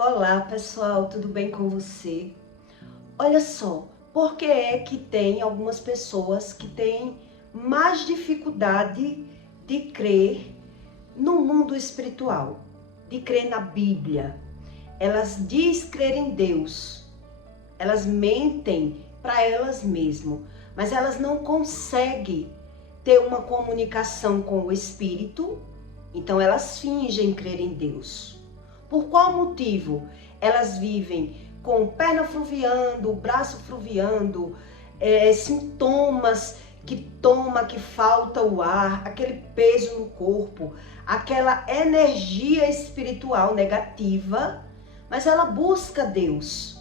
Olá pessoal, tudo bem com você? Olha só, por que é que tem algumas pessoas que têm mais dificuldade de crer no mundo espiritual, de crer na Bíblia? Elas dizem crer em Deus, elas mentem para elas mesmas, mas elas não conseguem ter uma comunicação com o Espírito, então elas fingem crer em Deus. Por qual motivo? Elas vivem com perna fruviando, braço fruviando, sintomas que falta o ar, aquele peso no corpo, aquela energia espiritual negativa, mas ela busca Deus,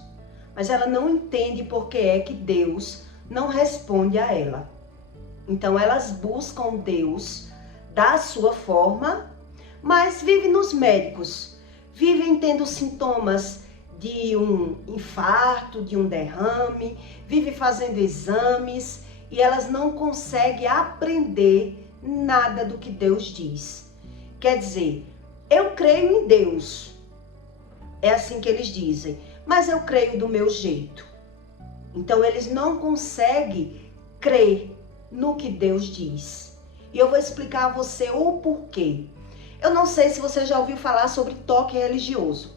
mas ela não entende por que é que Deus não responde a ela. Então elas buscam Deus da sua forma, mas vivem nos médicos, vivem tendo sintomas de um infarto, de um derrame, vivem fazendo exames e elas não conseguem aprender nada do que Deus diz. Quer dizer, eu creio em Deus, é assim que eles dizem, mas eu creio do meu jeito. Então eles não conseguem crer no que Deus diz. E eu vou explicar a você o porquê. Eu não sei se você já ouviu falar sobre toque religioso.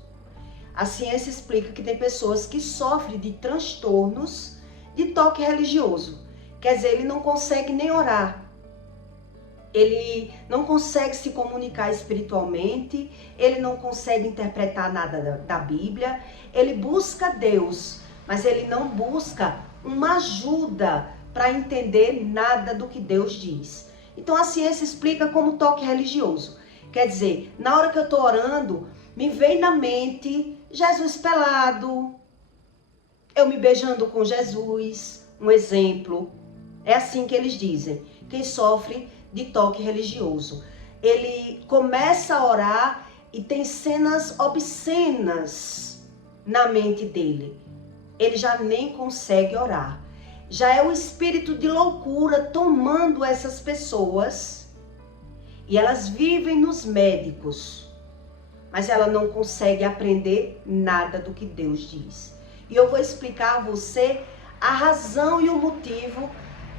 A ciência explica que tem pessoas que sofrem de transtornos de toque religioso. Quer dizer, ele não consegue nem orar. Ele não consegue se comunicar espiritualmente, ele não consegue interpretar nada da Bíblia. Ele busca Deus, mas ele não busca uma ajuda para entender nada do que Deus diz. Então a ciência explica como toque religioso. Quer dizer, na hora que eu estou orando, me vem na mente Jesus pelado, eu me beijando com Jesus, um exemplo. É assim que eles dizem, quem sofre de toque religioso. Ele começa a orar e tem cenas obscenas na mente dele. Ele já nem consegue orar. Já é o espírito de loucura tomando essas pessoas e elas vivem nos médicos, mas ela não consegue aprender nada do que Deus diz. E eu vou explicar a você a razão e o motivo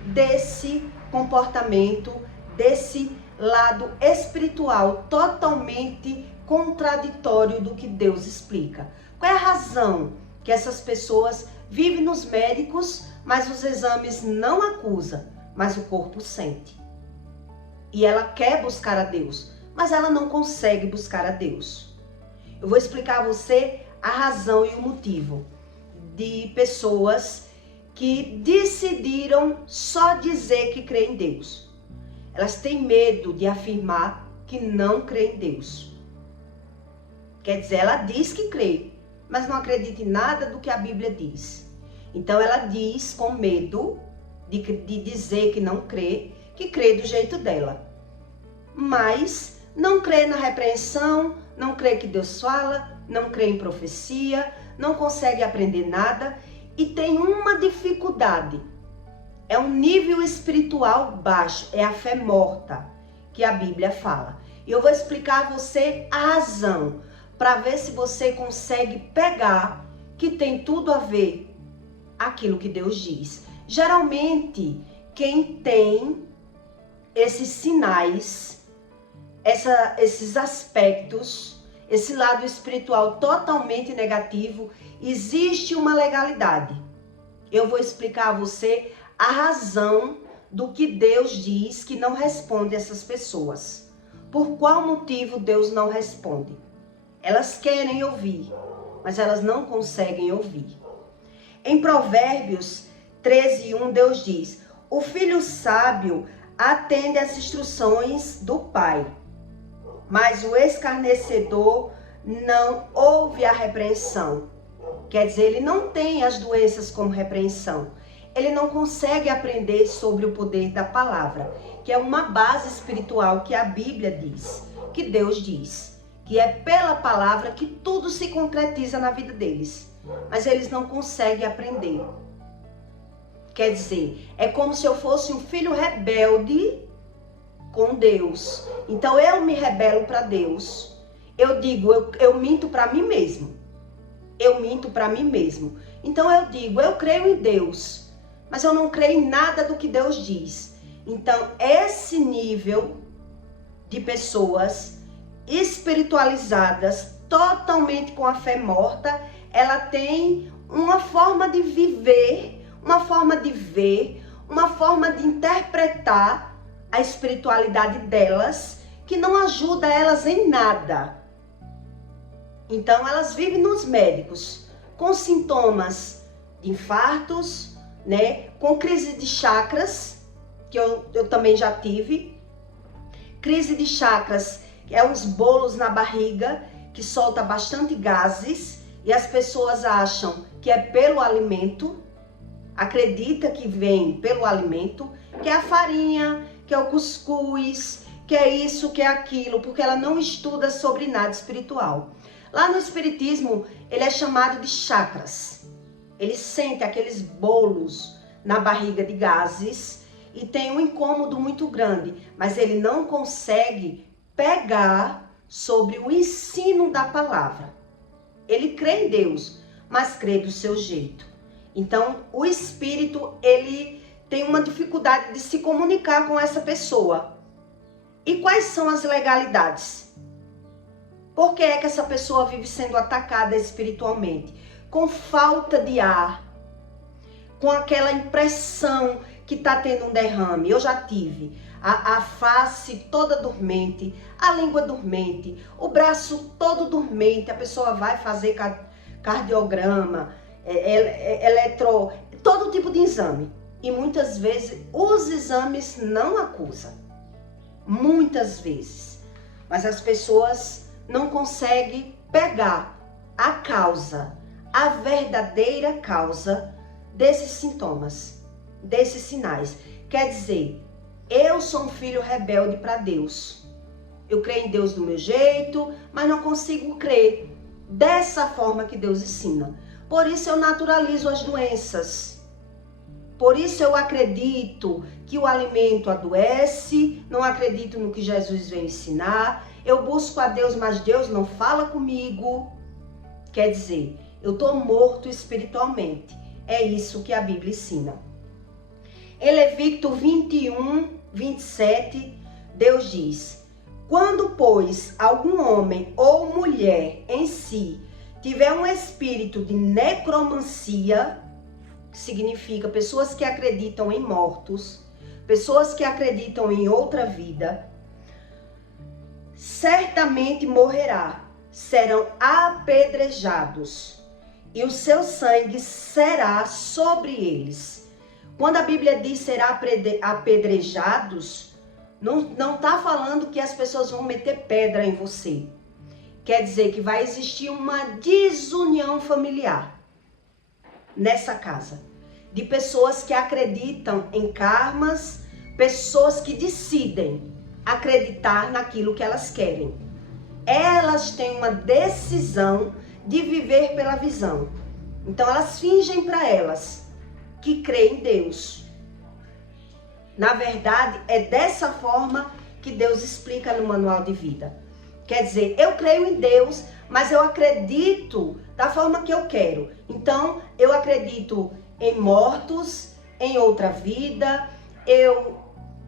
desse comportamento, desse lado espiritual totalmente contraditório do que Deus explica. Qual é a razão que essas pessoas vivem nos médicos, mas os exames não acusam, mas o corpo sente? E ela quer buscar a Deus, mas ela não consegue buscar a Deus. Eu vou explicar a você a razão e o motivo de pessoas que decidiram só dizer que crê em Deus. Elas têm medo de afirmar que não crê em Deus. Quer dizer, ela diz que crê, mas não acredita em nada do que a Bíblia diz. Então ela diz com medo de dizer que não crê, que crê do jeito dela. Mas não crê na repreensão, não crê que Deus fala, não crê em profecia, não consegue aprender nada e tem uma dificuldade. É um nível espiritual baixo, é a fé morta que a Bíblia fala. E eu vou explicar a você a razão, para ver se você consegue pegar que tem tudo a ver aquilo que Deus diz. Geralmente, quem tem esses sinais, esses aspectos, esse lado espiritual totalmente negativo, existe uma legalidade. Eu vou explicar a você a razão do que Deus diz que não responde a essas pessoas. Por qual motivo Deus não responde? Elas querem ouvir, mas elas não conseguem ouvir. Em Provérbios 13:1, Deus diz: o filho sábio atende às instruções do pai, mas o escarnecedor não ouve a repreensão. Quer dizer, ele não tem as doenças como repreensão. Ele não consegue aprender sobre o poder da palavra, que é uma base espiritual que a Bíblia diz, que Deus diz, que é pela palavra que tudo se concretiza na vida deles. Mas eles não conseguem aprender. Quer dizer, é como se eu fosse um filho rebelde com Deus. Então eu me rebelo para Deus. Eu digo, eu minto para mim mesmo. eu minto para mim mesmo. Então eu digo, eu creio em Deus, mas eu não creio em nada do que Deus diz. Então esse nível de pessoas espiritualizadas, totalmente com a fé morta, ela tem uma forma de viver, uma forma de ver, uma forma de interpretar a espiritualidade delas, que não ajuda elas em nada. Então elas vivem nos médicos, com sintomas de infartos, né? Com crise de chakras, que eu também já tive. Crise de chakras é uns bolos na barriga que solta bastante gases e as pessoas acham que é pelo alimento, acredita que vem pelo alimento, que é a farinha, que é o cuscuz, que é isso, que é aquilo, porque ela não estuda sobre nada espiritual. Lá no espiritismo, ele é chamado de chakras. Ele sente aqueles bolos na barriga de gases e tem um incômodo muito grande, mas ele não consegue pegar sobre o ensino da palavra. Ele crê em Deus, mas crê do seu jeito. Então, o espírito, ele tem uma dificuldade de se comunicar com essa pessoa. E quais são as legalidades? Por que é que essa pessoa vive sendo atacada espiritualmente? Com falta de ar, com aquela impressão que está tendo um derrame. Eu já tive a face toda dormente, a língua dormente, o braço todo dormente. A pessoa vai fazer cardiograma, todo tipo de exame. E muitas vezes os exames não acusam. Muitas vezes. Mas as pessoas não conseguem pegar a causa, a verdadeira causa desses sintomas, desses sinais. Quer dizer, eu sou um filho rebelde para Deus. Eu creio em Deus do meu jeito, mas não consigo crer dessa forma que Deus ensina. Por isso eu naturalizo as doenças. Por isso eu acredito que o alimento adoece, não acredito no que Jesus veio ensinar. Eu busco a Deus, mas Deus não fala comigo. Quer dizer, eu estou morto espiritualmente. É isso que a Bíblia ensina. Em Levítico 21, 27, Deus diz: quando, pois, algum homem ou mulher em si tiver um espírito de necromancia, que significa pessoas que acreditam em mortos, pessoas que acreditam em outra vida, certamente morrerá, serão apedrejados, e o seu sangue será sobre eles. Quando a Bíblia diz será apedrejados, não está falando que as pessoas vão meter pedra em você. Quer dizer que vai existir uma desunião familiar nessa casa, de pessoas que acreditam em karmas, pessoas que decidem acreditar naquilo que elas querem. Elas têm uma decisão de viver pela visão. Então elas fingem para elas que creem em Deus. Na verdade, é dessa forma que Deus explica no manual de vida. Quer dizer, eu creio em Deus, mas eu acredito da forma que eu quero. Então, eu acredito em mortos, em outra vida, eu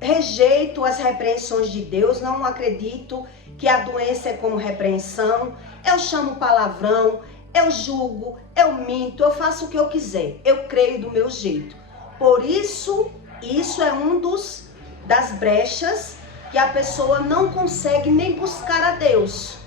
rejeito as repreensões de Deus, não acredito que a doença é como repreensão, eu chamo palavrão, eu julgo, eu minto, eu faço o que eu quiser, eu creio do meu jeito. Por isso, isso é das brechas que a pessoa não consegue nem buscar a Deus.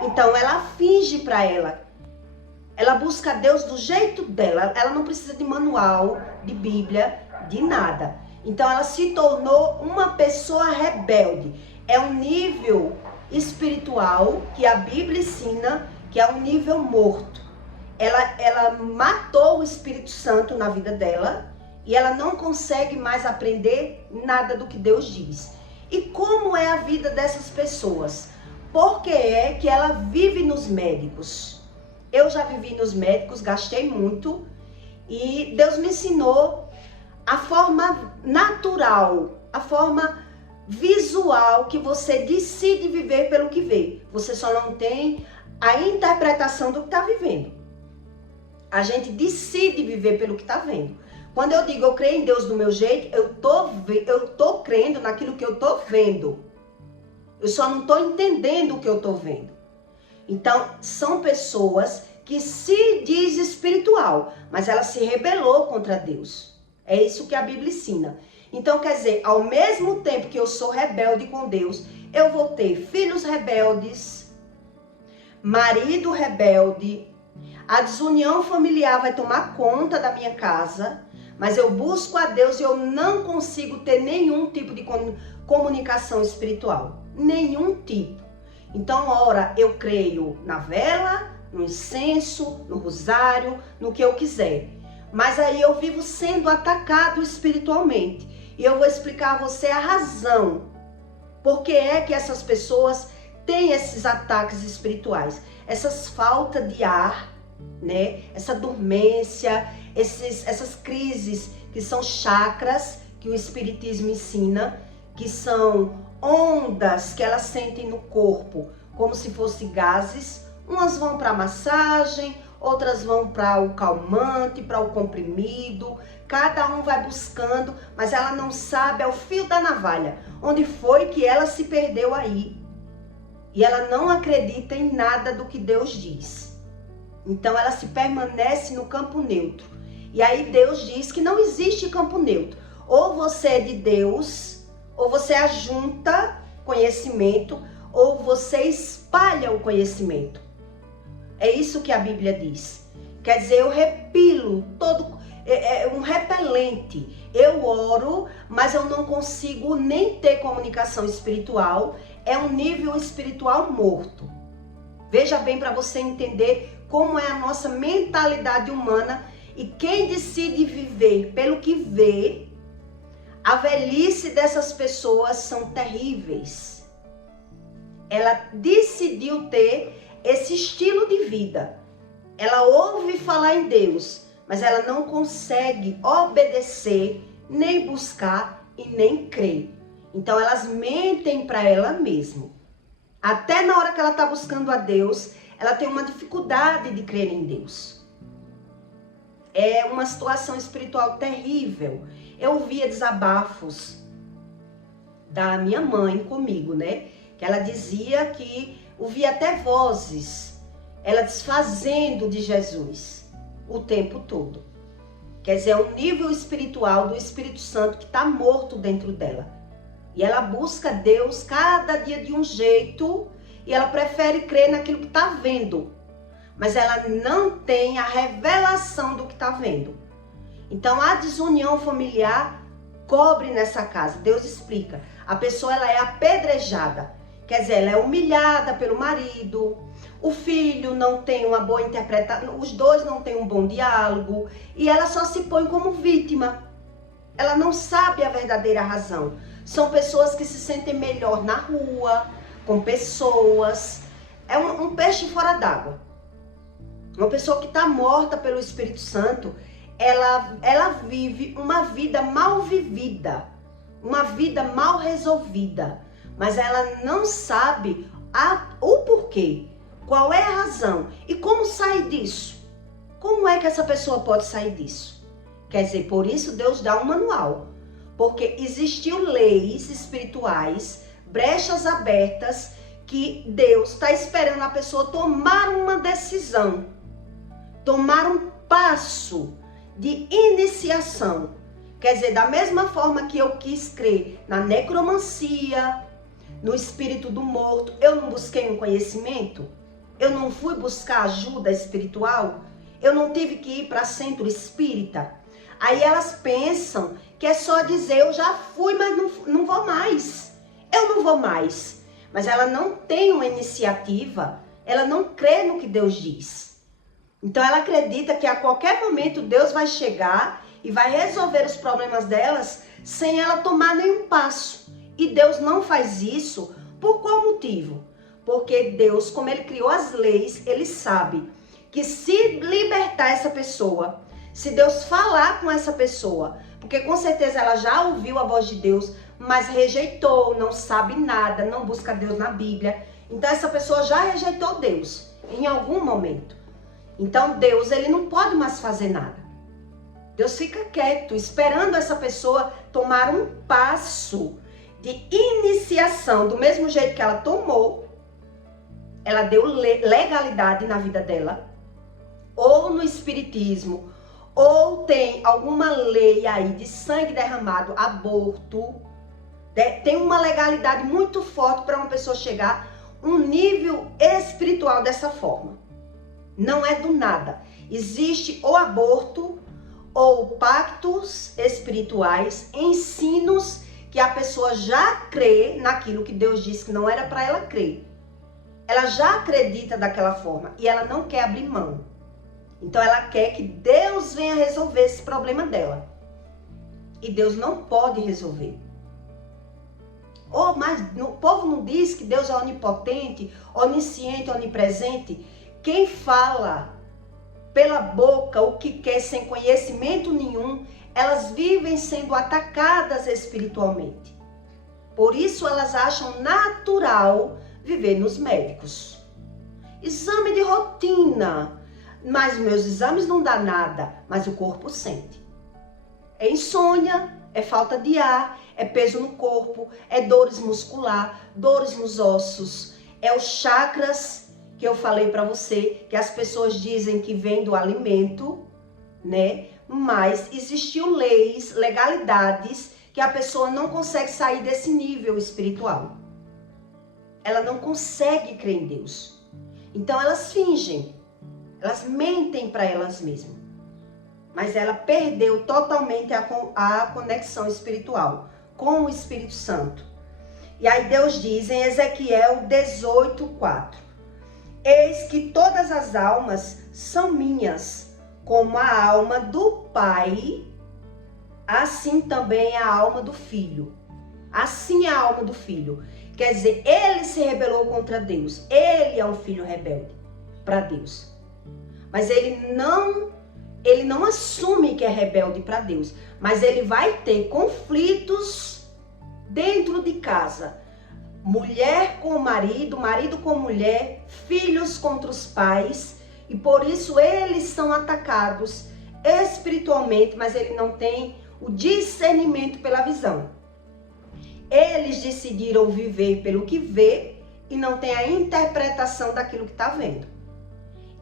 Então ela finge para ela busca a Deus do jeito dela, ela não precisa de manual, de Bíblia, de nada. Então ela se tornou uma pessoa rebelde. É um nível espiritual que a Bíblia ensina que é um nível morto. Ela matou o Espírito Santo na vida dela e ela não consegue mais aprender nada do que Deus diz. E como é a vida dessas pessoas? Porque é que ela vive nos médicos. Eu já vivi nos médicos, gastei muito e Deus me ensinou a forma natural, a forma visual que você decide viver pelo que vê. Você só não tem a interpretação do que está vivendo. A gente decide viver pelo que está vendo. Quando eu digo eu creio em Deus do meu jeito, eu tô crendo naquilo que eu tô vendo. Eu só não tô entendendo o que eu tô vendo. Então, são pessoas que se diz espiritual, mas ela se rebelou contra Deus. É isso que a Bíblia ensina. Então, quer dizer, ao mesmo tempo que eu sou rebelde com Deus, eu vou ter filhos rebeldes, marido rebelde, a desunião familiar vai tomar conta da minha casa, mas eu busco a Deus e eu não consigo ter nenhum tipo de comunicação espiritual. Nenhum tipo. Então, ora, eu creio na vela, no incenso, no rosário, no que eu quiser. Mas aí eu vivo sendo atacado espiritualmente. E eu vou explicar a você a razão. Por que é que essas pessoas têm esses ataques espirituais? Essas faltas de ar, né? Essa dormência, essas crises que são chakras, que o Espiritismo ensina, que são ondas que elas sentem no corpo, como se fossem gases. Umas vão para massagem, outras vão para o calmante, para o comprimido. Cada um vai buscando, mas ela não sabe ao fio da navalha onde foi que ela se perdeu aí. E ela não acredita em nada do que Deus diz. Então ela se permanece no campo neutro. E aí Deus diz que não existe campo neutro. Ou você é de Deus, ou você ajunta conhecimento, ou você espalha o conhecimento. É isso que a Bíblia diz. Quer dizer, eu repilo todo, é um repelente. Eu oro, mas eu não consigo nem ter comunicação espiritual. É um nível espiritual morto. Veja bem para você entender como é a nossa mentalidade humana e quem decide viver pelo que vê. A velhice dessas pessoas são terríveis. Ela decidiu ter esse estilo de vida. Ela ouve falar em Deus, mas ela não consegue obedecer, nem buscar e nem crer. Então elas mentem para ela mesma. Até na hora que ela está buscando a Deus, ela tem uma dificuldade de crer em Deus. É uma situação espiritual terrível. Eu via desabafos da minha mãe comigo, né? Que ela dizia que ouvia até vozes, ela desfazendo de Jesus o tempo todo. Quer dizer, é um nível espiritual do Espírito Santo que está morto dentro dela. E ela busca Deus cada dia de um jeito e ela prefere crer naquilo que está vendo. Mas ela não tem a revelação do que está vendo. Então a desunião familiar cobre nessa casa. Deus explica. A pessoa ela é apedrejada. Quer dizer, ela é humilhada pelo marido. O filho não tem uma boa interpretação. Os dois não têm um bom diálogo. E ela só se põe como vítima. Ela não sabe a verdadeira razão. São pessoas que se sentem melhor na rua, com pessoas. É um peixe fora d'água. Uma pessoa que está morta pelo Espírito Santo, ela vive uma vida mal vivida, uma vida mal resolvida, mas ela não sabe o porquê, qual é a razão e como sair disso. Como é que essa pessoa pode sair disso? Quer dizer, por isso Deus dá um manual, porque existiu leis espirituais, brechas abertas, que Deus está esperando a pessoa tomar uma decisão, tomar um passo de iniciação. Quer dizer, da mesma forma que eu quis crer na necromancia, no espírito do morto, eu não busquei um conhecimento, eu não fui buscar ajuda espiritual, eu não tive que ir para centro espírita. Aí elas pensam que é só dizer, eu já fui, mas não vou mais. Eu não vou mais. Mas ela não tem uma iniciativa, ela não crê no que Deus diz. Então ela acredita que a qualquer momento Deus vai chegar e vai resolver os problemas delas sem ela tomar nenhum passo. E Deus não faz isso por qual motivo? Porque Deus, como Ele criou as leis, Ele sabe que se libertar essa pessoa, se Deus falar com essa pessoa, porque com certeza ela já ouviu a voz de Deus, mas rejeitou, não sabe nada, não busca Deus na Bíblia. Então essa pessoa já rejeitou Deus em algum momento. Então Deus, ele não pode mais fazer nada. Deus fica quieto, esperando essa pessoa tomar um passo de iniciação, do mesmo jeito que ela tomou, ela deu legalidade na vida dela, ou no espiritismo, ou tem alguma lei aí de sangue derramado, aborto, tem uma legalidade muito forte para uma pessoa chegar a um nível espiritual dessa forma. Não é do nada. Existe o aborto ou pactos espirituais, ensinos que a pessoa já crê naquilo que Deus disse que não era para ela crer. Ela já acredita daquela forma e ela não quer abrir mão. Então ela quer que Deus venha resolver esse problema dela. E Deus não pode resolver. Oh, mas o povo não diz que Deus é onipotente, onisciente, onipresente? Quem fala pela boca o que quer sem conhecimento nenhum, elas vivem sendo atacadas espiritualmente. Por isso elas acham natural viver nos médicos. Exame de rotina, mas meus exames não dá nada, mas o corpo sente. É insônia, é falta de ar, é peso no corpo, é dores muscular, dores nos ossos, é os chakras que eu falei para você, que as pessoas dizem que vem do alimento, né? Mas existiu leis, legalidades, que a pessoa não consegue sair desse nível espiritual. Ela não consegue crer em Deus. Então elas fingem, elas mentem para elas mesmas. Mas ela perdeu totalmente a conexão espiritual com o Espírito Santo. E aí Deus diz em Ezequiel 18:4: eis que todas as almas são minhas, como a alma do Pai, assim também a alma do Filho. Assim a alma do Filho. Quer dizer, ele se rebelou contra Deus. Ele é um filho rebelde para Deus. Mas ele não assume que é rebelde para Deus. Mas ele vai ter conflitos dentro de casa. Mulher com o marido, marido com mulher, filhos contra os pais. E por isso eles são atacados espiritualmente, mas ele não tem o discernimento pela visão. Eles decidiram viver pelo que vê e não tem a interpretação daquilo que está vendo.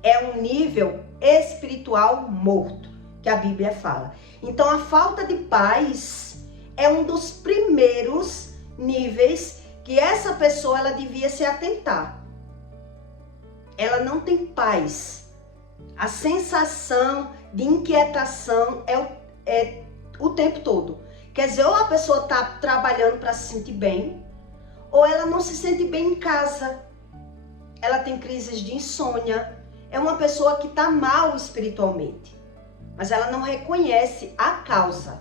É um nível espiritual morto, que a Bíblia fala. Então a falta de paz é um dos primeiros níveis que essa pessoa ela devia se atentar. Ela não tem paz. A sensação de inquietação é o tempo todo. Quer dizer, ou a pessoa está trabalhando para se sentir bem, ou ela não se sente bem em casa. Ela tem crises de insônia. É uma pessoa que está mal espiritualmente. Mas ela não reconhece a causa.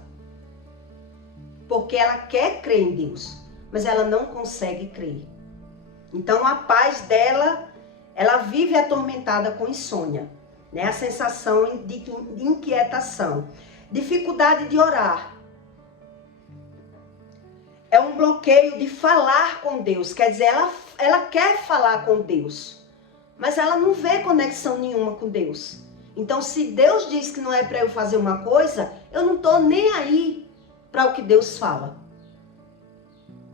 Porque ela quer crer em Deus, mas ela não consegue crer. Então a paz dela, ela vive atormentada com insônia, né? A sensação de inquietação. Dificuldade de orar. É um bloqueio de falar com Deus. Quer dizer, ela quer falar com Deus, mas ela não vê conexão nenhuma com Deus. Então, se Deus diz que não é para eu fazer uma coisa, eu não estou nem aí para o que Deus fala.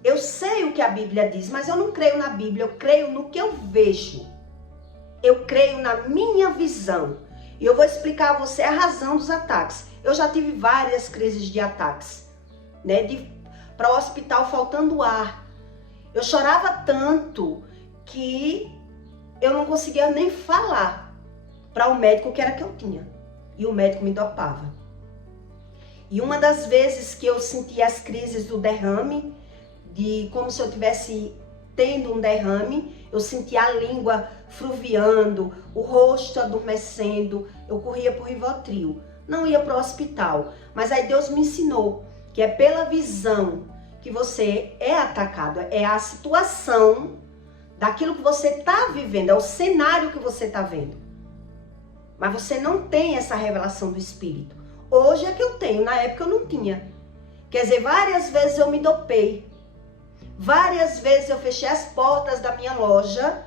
Eu sei o que a Bíblia diz, mas eu não creio na Bíblia, eu creio no que eu vejo. Eu creio na minha visão. E eu vou explicar a você a razão dos ataques. Eu já tive várias crises de ataques, né? Para o hospital faltando ar. Eu chorava tanto que eu não conseguia nem falar para o médico o que era que eu tinha. E o médico me dopava. E uma das vezes que eu senti as crises do derrame, como se eu estivesse tendo um derrame, eu sentia a língua fruviando, o rosto adormecendo, eu corria para o Rivotril. Não ia para o hospital. Mas aí Deus me ensinou que é pela visão que você é atacado, é a situação daquilo que você está vivendo, é o cenário que você está vendo. Mas você não tem essa revelação do Espírito. Hoje é que eu tenho, na época eu não tinha. Quer dizer, várias vezes eu me dopei. Várias vezes eu fechei as portas da minha loja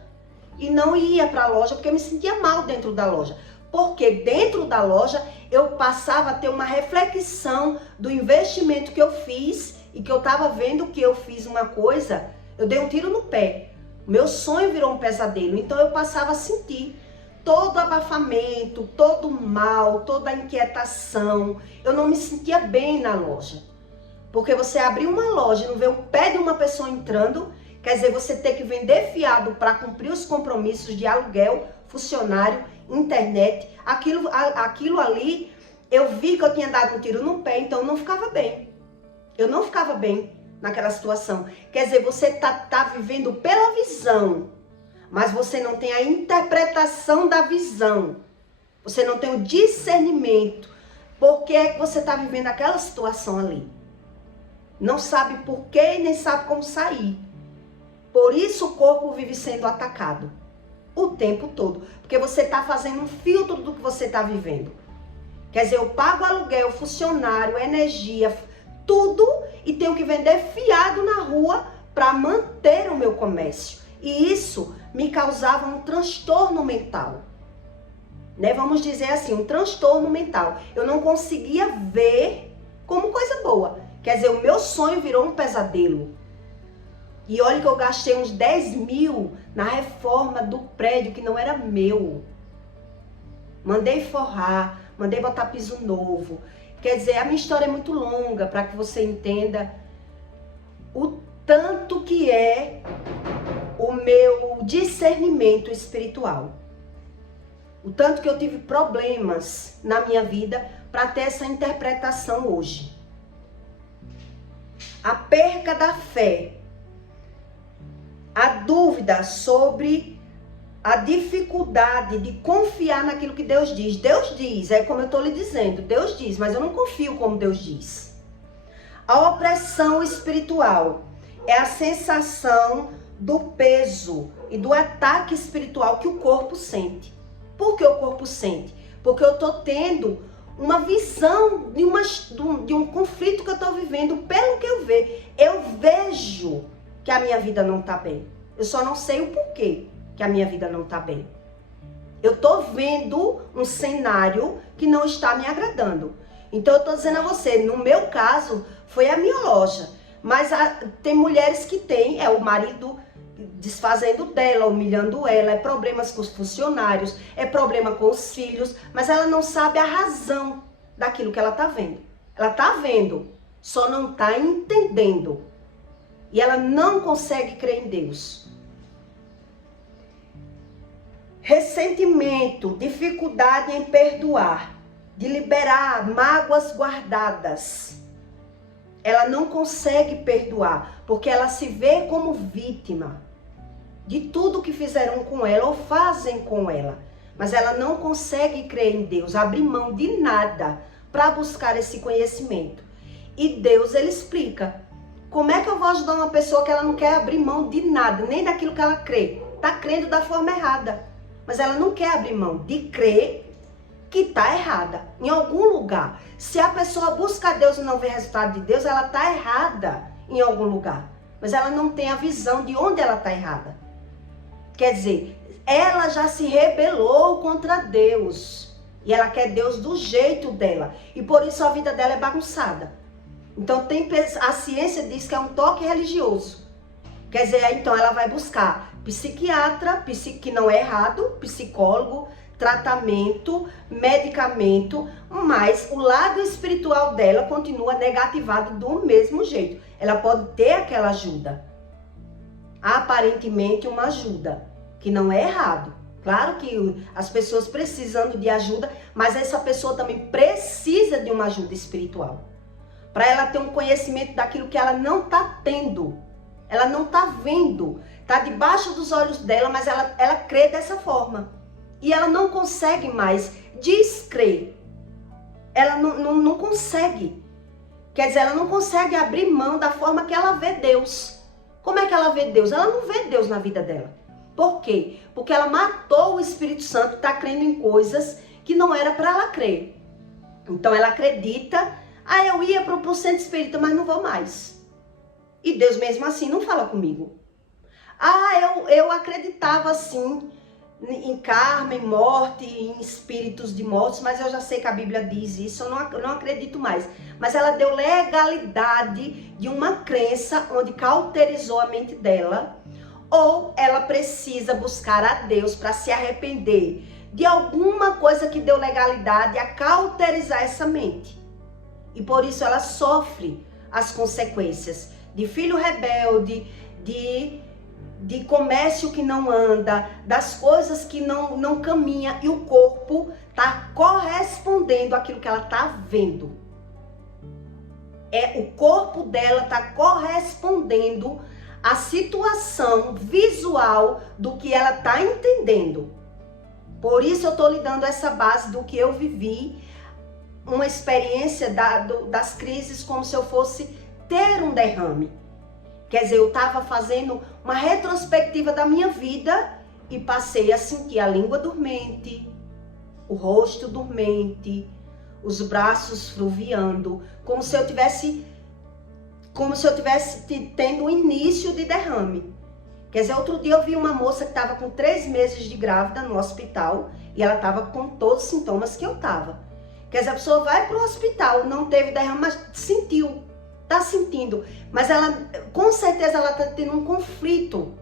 e não ia para a loja porque eu me sentia mal dentro da loja. Porque dentro da loja eu passava a ter uma reflexão do investimento que eu fiz e que eu estava vendo que eu fiz uma coisa, eu dei um tiro no pé. Meu sonho virou um pesadelo, então eu passava a sentir todo o abafamento, todo o mal, toda a inquietação. Eu não me sentia bem na loja. Porque você abrir uma loja e não ver o pé de uma pessoa entrando, quer dizer, você ter que vender fiado para cumprir os compromissos de aluguel, funcionário, internet. Aquilo ali, eu vi que eu tinha dado um tiro no pé, então eu não ficava bem. Eu não ficava bem naquela situação. Quer dizer, você tá vivendo pela visão, mas você não tem a interpretação da visão. Você não tem o discernimento. Por que é que você está vivendo aquela situação ali? Não sabe por quê e nem sabe como sair. Por isso o corpo vive sendo atacado o tempo todo. Porque você está fazendo um filtro do que você está vivendo. Quer dizer, eu pago aluguel, funcionário, energia, tudo, e tenho que vender fiado na rua para manter o meu comércio. E isso me causava um transtorno mental. Né? Vamos dizer assim, um transtorno mental. Eu não conseguia ver como coisa boa. Quer dizer, o meu sonho virou um pesadelo. E olha que eu gastei uns 10 mil na reforma do prédio que não era meu. Mandei forrar, mandei botar piso novo. Quer dizer, a minha história é muito longa para que você entenda o tanto que é o meu discernimento espiritual. O tanto que eu tive problemas na minha vida para ter essa interpretação hoje. A perca da fé, a dúvida sobre a dificuldade de confiar naquilo que Deus diz. Deus diz, é como eu estou lhe dizendo, Deus diz, mas eu não confio como Deus diz. A opressão espiritual é a sensação do peso e do ataque espiritual que o corpo sente. Por que o corpo sente? Porque eu estou tendo uma visão de um conflito que eu estou vivendo. Pelo que eu vejo que a minha vida não está bem. Eu só não sei o porquê que a minha vida não está bem. Eu estou vendo um cenário que não está me agradando. Então eu estou dizendo a você, no meu caso, foi a minha loja. Mas tem mulheres que têm, é o marido desfazendo dela, humilhando ela, é problemas com os funcionários, é problema com os filhos, mas ela não sabe a razão daquilo que ela está vendo. Ela está vendo, só não está entendendo. E ela não consegue crer em Deus. Ressentimento, dificuldade em perdoar, de liberar mágoas guardadas. Ela não consegue perdoar, porque ela se vê como vítima de tudo que fizeram com ela ou fazem com ela. Mas ela não consegue crer em Deus, abrir mão de nada para buscar esse conhecimento. E Deus, ele explica. Como é que eu vou ajudar uma pessoa que ela não quer abrir mão de nada, nem daquilo que ela crê? Está crendo da forma errada. Mas ela não quer abrir mão de crer que está errada. Em algum lugar. Se a pessoa busca Deus e não vê resultado de Deus, ela está errada em algum lugar. Mas ela não tem a visão de onde ela está errada. Quer dizer, ela já se rebelou contra Deus. E ela quer Deus do jeito dela. E por isso a vida dela é bagunçada. Então a ciência diz que é um toque religioso. Quer dizer, então ela vai buscar psiquiatra, que não é errado, psicólogo, tratamento, medicamento, mas o lado espiritual dela continua negativado do mesmo jeito. Ela pode ter aquela ajuda, aparentemente uma ajuda, que não é errado. Claro que as pessoas precisando de ajuda, mas essa pessoa também precisa de uma ajuda espiritual. Para ela ter um conhecimento daquilo que ela não está tendo. Ela não está vendo. Está debaixo dos olhos dela, mas ela crê dessa forma. E ela não consegue mais descrer. Ela não consegue. Quer dizer, ela não consegue abrir mão da forma que ela vê Deus. Como é que ela vê Deus? Ela não vê Deus na vida dela. Por quê? Porque ela matou o Espírito Santo, está crendo em coisas que não era para ela crer. Então ela acredita, eu ia para o centro espírita, mas não vou mais. E Deus mesmo assim não fala comigo. Eu acreditava assim em karma, em morte, em espíritos de mortos, mas eu já sei que a Bíblia diz isso, eu não acredito mais. Mas ela deu legalidade de uma crença onde cauterizou a mente dela, ou ela precisa buscar a Deus para se arrepender de alguma coisa que deu legalidade a cauterizar essa mente. E por isso ela sofre as consequências de filho rebelde, de comércio que não anda, das coisas que não caminha, e o corpo está correspondendo àquilo que ela está vendo. O corpo dela está correspondendo à situação visual do que ela está entendendo. Por isso eu estou lhe dando essa base do que eu vivi, uma experiência das crises, como se eu fosse ter um derrame. Quer dizer, eu estava fazendo uma retrospectiva da minha vida e passei a sentir a língua dormente, o rosto dormente, os braços fruviando, como se eu tivesse tendo um início de derrame. Quer dizer, outro dia eu vi uma moça que estava com 3 meses de grávida no hospital e ela estava com todos os sintomas que eu estava. Quer dizer, a pessoa vai para o hospital, não teve derrame, mas sentiu. Está sentindo, mas ela, com certeza, ela está tendo um conflito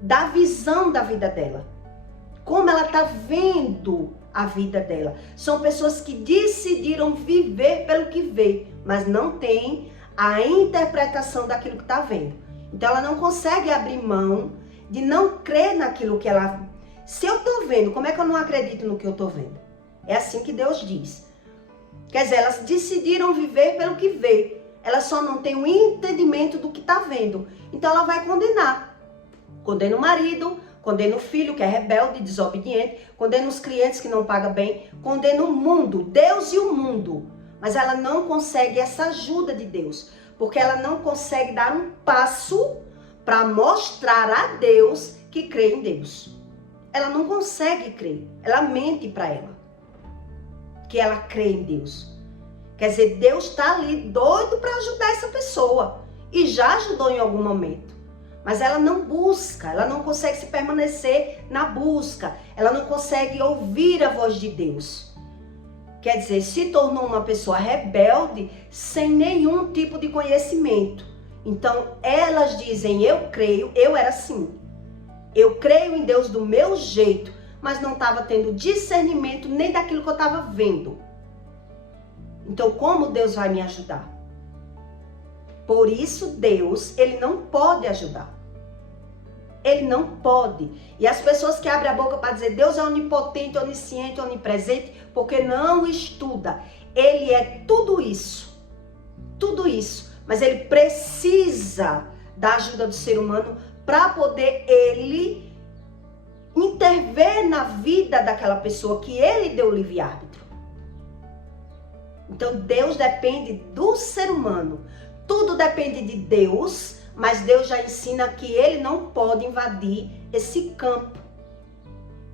da visão da vida dela. Como ela está vendo a vida dela. São pessoas que decidiram viver pelo que vê, mas não tem a interpretação daquilo que está vendo. Então ela não consegue abrir mão de não crer naquilo que ela... Se eu estou vendo, como é que eu não acredito no que eu estou vendo? É assim que Deus diz. Quer dizer, elas decidiram viver pelo que vê. Ela só não tem o entendimento do que está vendo. Então ela vai condenar. Condena o marido, condena o filho que é rebelde, desobediente, condena os clientes que não pagam bem, condena o mundo, Deus e o mundo. Mas ela não consegue essa ajuda de Deus, porque ela não consegue dar um passo para mostrar a Deus que crê em Deus. Ela não consegue crer, ela mente para ela, que ela crê em Deus. Quer dizer, Deus está ali doido para ajudar essa pessoa. E já ajudou em algum momento. Mas ela não busca, ela não consegue se permanecer na busca. Ela não consegue ouvir a voz de Deus. Quer dizer, se tornou uma pessoa rebelde sem nenhum tipo de conhecimento. Então, elas dizem, eu creio, eu era assim. Eu creio em Deus do meu jeito, mas não estava tendo discernimento nem daquilo que eu estava vendo. Então, como Deus vai me ajudar? Por isso, Deus, ele não pode ajudar. Ele não pode. E as pessoas que abrem a boca para dizer Deus é onipotente, onisciente, onipresente, porque não estuda. Ele é tudo isso. Tudo isso. Mas ele precisa da ajuda do ser humano para poder ele intervir na vida daquela pessoa que ele deu livre-arbítrio. Então Deus depende do ser humano. Tudo depende de Deus, mas Deus já ensina que ele não pode invadir esse campo.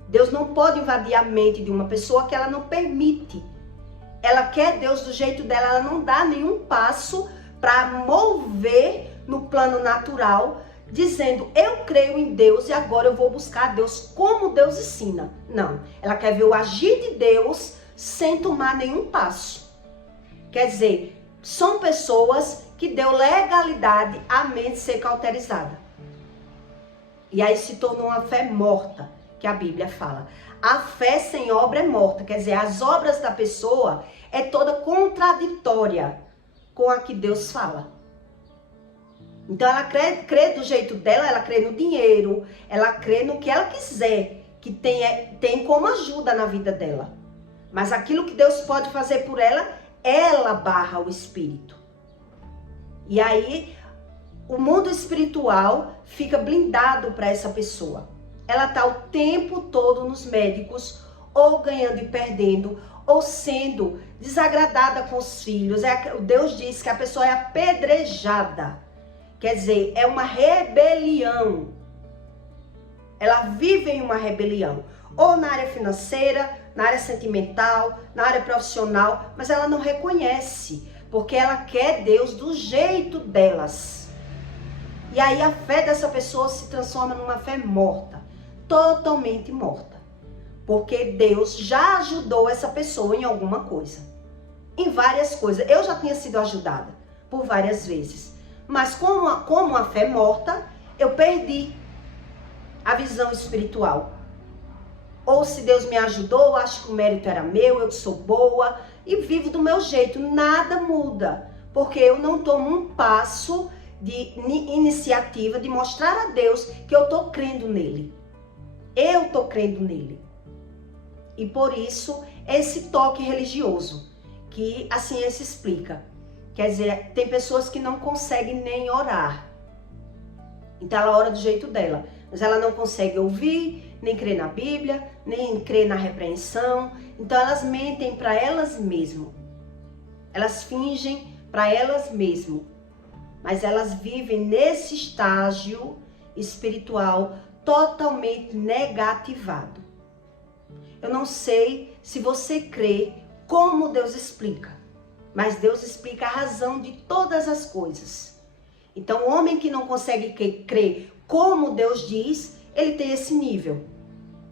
Deus não pode invadir a mente de uma pessoa que ela não permite. Ela quer Deus do jeito dela, ela não dá nenhum passo para mover no plano natural, dizendo, eu creio em Deus e agora eu vou buscar Deus como Deus ensina. Não, ela quer ver o agir de Deus sem tomar nenhum passo. Quer dizer, são pessoas que deu legalidade à mente ser cauterizada. E aí se tornou uma fé morta, que a Bíblia fala. A fé sem obra é morta, quer dizer, as obras da pessoa é toda contraditória com a que Deus fala. Então ela crê do jeito dela, ela crê no dinheiro, ela crê no que ela quiser, que tem como ajuda na vida dela. Mas aquilo que Deus pode fazer por ela, ela barra o espírito. E aí o mundo espiritual fica blindado para essa pessoa. Ela está o tempo todo nos médicos, ou ganhando e perdendo, ou sendo desagradada com os filhos. Deus diz que a pessoa é apedrejada. Quer dizer, é uma rebelião. Ela vive em uma rebelião. Ou na área financeira, na área sentimental, na área profissional, mas ela não reconhece, porque ela quer Deus do jeito delas. E aí a fé dessa pessoa se transforma numa fé morta. totalmente morta. Porque Deus já ajudou essa pessoa em alguma coisa. Em várias coisas. Eu já tinha sido ajudada por várias vezes. Mas como a fé morta, eu perdi a visão espiritual. Ou se Deus me ajudou, acho que o mérito era meu, eu sou boa e vivo do meu jeito. Nada muda. Porque eu não tomo um passo de iniciativa de mostrar a Deus que eu estou crendo nele. Eu estou crendo nele. E por isso, esse toque religioso, que a ciência explica. Quer dizer, tem pessoas que não conseguem nem orar. Então ela ora do jeito dela. Mas ela não consegue ouvir, nem crer na Bíblia, nem crer na repreensão. Então elas mentem para elas mesmas. Elas fingem para elas mesmas. Mas elas vivem nesse estágio espiritual totalmente negativado. Eu não sei se você crê como Deus explica, mas Deus explica a razão de todas as coisas. Então, o homem que não consegue crer como Deus diz, ele tem esse nível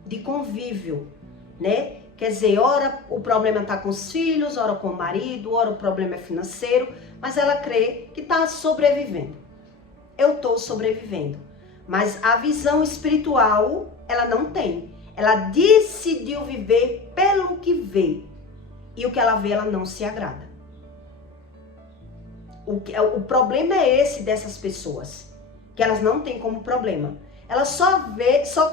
de convívio, né? Quer dizer, ora o problema está com os filhos, ora com o marido, ora o problema é financeiro, mas ela crê que está sobrevivendo. Eu estou sobrevivendo. Mas a visão espiritual, ela não tem. Ela decidiu viver pelo que vê. E o que ela vê, ela não se agrada. O problema é esse dessas pessoas. Que elas não têm como problema. Ela só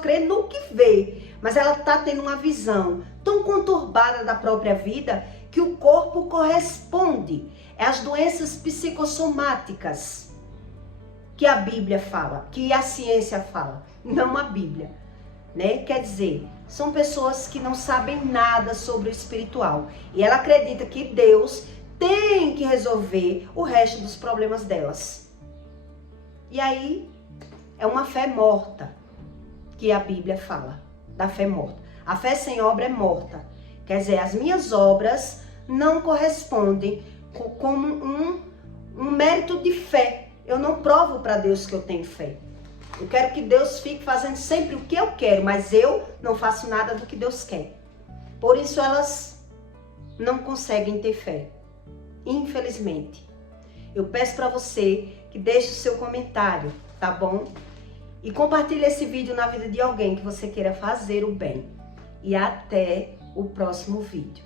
crê no que vê. Mas ela está tendo uma visão tão conturbada da própria vida que o corpo corresponde. É as doenças psicossomáticas que a Bíblia fala, que a ciência fala, não a Bíblia. Né? Quer dizer, são pessoas que não sabem nada sobre o espiritual. E ela acredita que Deus tem que resolver o resto dos problemas delas. E aí, é uma fé morta que a Bíblia fala, da fé morta. A fé sem obra é morta. Quer dizer, as minhas obras não correspondem como um mérito de fé. Eu não provo para Deus que eu tenho fé. Eu quero que Deus fique fazendo sempre o que eu quero, mas eu não faço nada do que Deus quer. Por isso elas não conseguem ter fé. Infelizmente. Eu peço para você que deixe o seu comentário, tá bom? E compartilhe esse vídeo na vida de alguém que você queira fazer o bem. E até o próximo vídeo.